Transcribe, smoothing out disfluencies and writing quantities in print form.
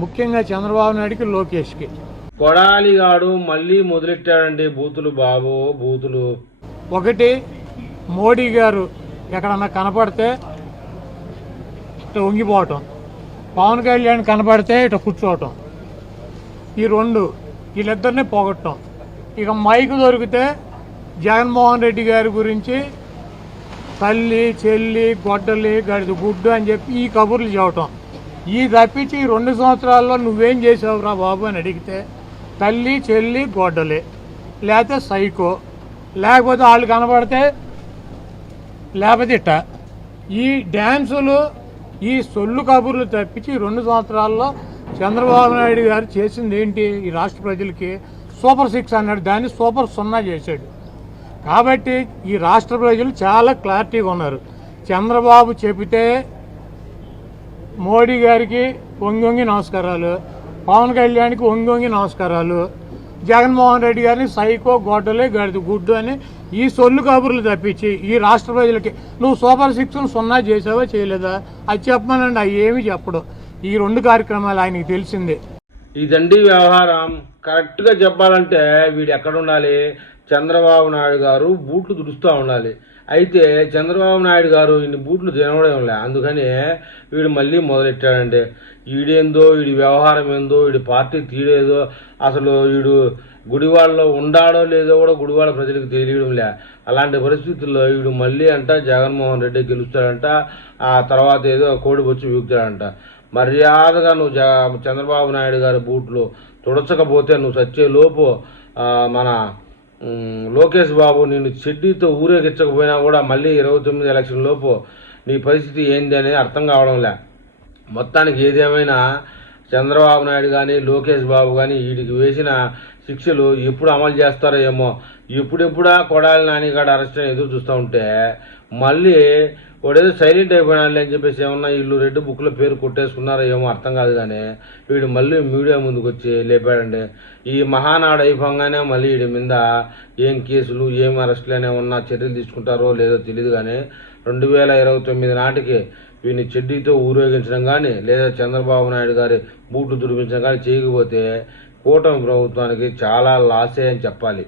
ముఖ్యంగా చంద్రబాబు నాయుడికి, లోకేష్కి. కొడాలిగాడు మళ్ళీ మొదలెట్టాడండి బూతులు బాబు, బూతులు. ఒకటి, మోడీ గారు ఎక్కడన్నా కనపడితే ఇట్లా వంగిపోవటం, పవన్ కళ్యాణ్ కనపడితే ఇట్లా కూర్చోవటం, ఈ రెండు వీళ్ళిద్దరిని పోగొట్టడం. ఇక మైకు దొరికితే జగన్మోహన్ రెడ్డి గారి గురించి తల్లి, చెల్లి, గొడ్డలి, గడిద గుడ్డు అని చెప్పి ఈ కబుర్లు చెప్పటం. ఈ తప్పించి ఈ 2 సంవత్సరాల్లో నువ్వేం చేసావురా బాబు అని అడిగితే తల్లి, చెల్లి, గొడ్డలి, లేకపోతే సైకో, లేకపోతే వాళ్ళు కనబడితే లేకపోతే ఇట్ట. ఈ డ్యాన్సులు, ఈ సొల్లు కబుర్లు తప్పించి 2 సంవత్సరాల్లో చంద్రబాబు నాయుడు గారు చేసింది ఏంటి? ఈ రాష్ట్ర ప్రజలకి సూపర్ 6 అన్నాడు, దాన్ని సూపర్ 0 చేశాడు. కాబట్టి ఈ రాష్ట్ర ప్రజలు చాలా క్లారిటీగా ఉన్నారు. చంద్రబాబు చెబితే మోడీ గారికి వంగి నమస్కారాలు, పవన్ కళ్యాణ్కి వంగి నమస్కారాలు, జగన్మోహన్ రెడ్డి గారిని సైకో, గొడ్డలే, గడిద గుడ్డు అని ఈ సొల్లు కబుర్లు తప్పించి ఈ రాష్ట్ర ప్రజలకి నువ్వు సూపర్ 6ను 0 చేసావా చేయలేదా అది చెప్పమనండి. అవి ఏమి చెప్పడు. ఈ 2 కార్యక్రమాలు ఆయనకి తెలిసిందే. ఇదండి వ్యవహారం. కరెక్ట్గా చెప్పాలంటే వీడు ఎక్కడ ఉండాలి? చంద్రబాబు నాయుడు గారు బూట్లు దుడుస్తూ ఉండాలి. అయితే చంద్రబాబు నాయుడు గారు ఇన్ని బూట్లు తినవడంలే, అందుకని వీడు మళ్ళీ మొదలెట్టాడండి. వీడేందో, వీడి వ్యవహారం ఏందో, వీడి పార్టీ తీరేదో, అసలు వీడు గుడివాడలో ఉండాడో లేదో కూడా గుడివాడ ప్రజలకు తెలియడంలే. అలాంటి పరిస్థితుల్లో వీడు మళ్ళీ అంట జగన్మోహన్ రెడ్డి గెలుస్తాడంట, ఆ తర్వాత ఏదో కోడి వచ్చి వీగుతాడంట. మర్యాదగా నువ్వు చంద్రబాబు నాయుడు గారి బూట్లు తుడచకపోతే నువ్వు చచ్చే లోపు మన లోకేష్ బాబు నిన్ను చెడ్డీతో ఊరేగించకపోయినా కూడా మళ్ళీ 29 ఎలక్షన్ లోపు నీ పరిస్థితి ఏంది అనేది అర్థం కావడంలే. మొత్తానికి ఏదేమైనా చంద్రబాబు నాయుడు కానీ, లోకేష్ బాబు కానీ వీడికి వేసిన శిక్షలు ఎప్పుడు అమలు చేస్తారో ఏమో. ఎప్పుడెప్పుడా కొడాలి నానిగాడు అరెస్ట్ అని ఎదురు చూస్తూ ఉంటే మళ్ళీ వాడేదో సైలెంట్ అయిపోయినాడు అని చెప్పేసి ఏమన్నా వీళ్ళు రెడ్ బుక్లో పేరు కొట్టేసుకున్నారో ఏమో అర్థం కాదు. కానీ వీడు మళ్ళీ మీడియా ముందుకు వచ్చి లేపాడండి. ఈ మహానాడు అయిపోగానే మళ్ళీ వీడి మీద ఏం కేసులు, ఏం అరెస్టులు అనే ఉన్న చర్యలు తీసుకుంటారో లేదో తెలియదు. కానీ 2029 నాటికి వీడిని చెడ్డీతో ఊరేగించడం కానీ లేదా చంద్రబాబు నాయుడు గారి బూట్లు దుడిపించడం కానీ చేయకపోతే కూటమి ప్రభుత్వానికి చాలా లాసే అని చెప్పాలి.